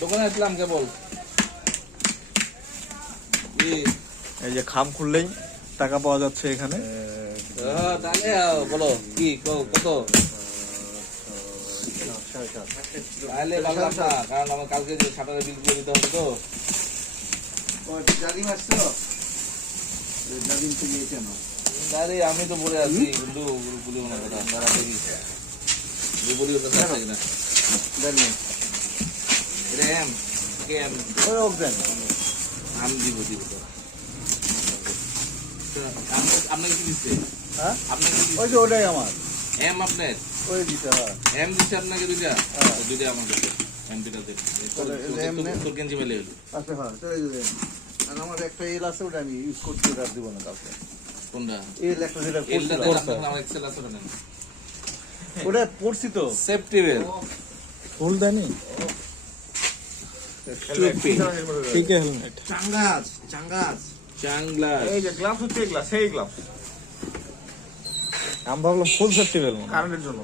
দোকানে আসলাম কেবল। এই যে খাম খুললেই টাকা পাওয়া যাচ্ছে এখানে। তাহলে বলো কি কত? তাহলে বললাম না, কারণ আমার কালকে যে শাটারের বিল দিয়ে দিতে হবে তো। আমি তো বলে আছি কিন্তু বলিও না কথা, তারা দেখি বলিও তো আছে কিনা। আমি দিব তো। আপনাকে কি দিচ্ছে? আপনাকে ওই যে ওটাই আমার এম আপনার ওই দিতে হয়। এম দিচ্ছে আপনাকে দুইটা আমাকে এম দুইটা দেন। তোর কেঞ্জি মেলে হলো। আচ্ছা হ্যাঁ চলে যাবে। আর আমার একটা এল আছে, ওটা আমি ইউজ করতে আর দিব না কাউকে। কোনটা? এল একটা যেটা আমার এক্সেল আছে ওটা নেন। ওটা পড়ছি তো। সেফটি বেল ফুল দেনি। ঠিক আছে হেলমেট। চাংলাস এই যে গ্লাভস হচ্ছে, এগুলা সেই গ্লাভস। আমি ভাবলাম ফুল সেফটি বেল কারেন্টের জন্য।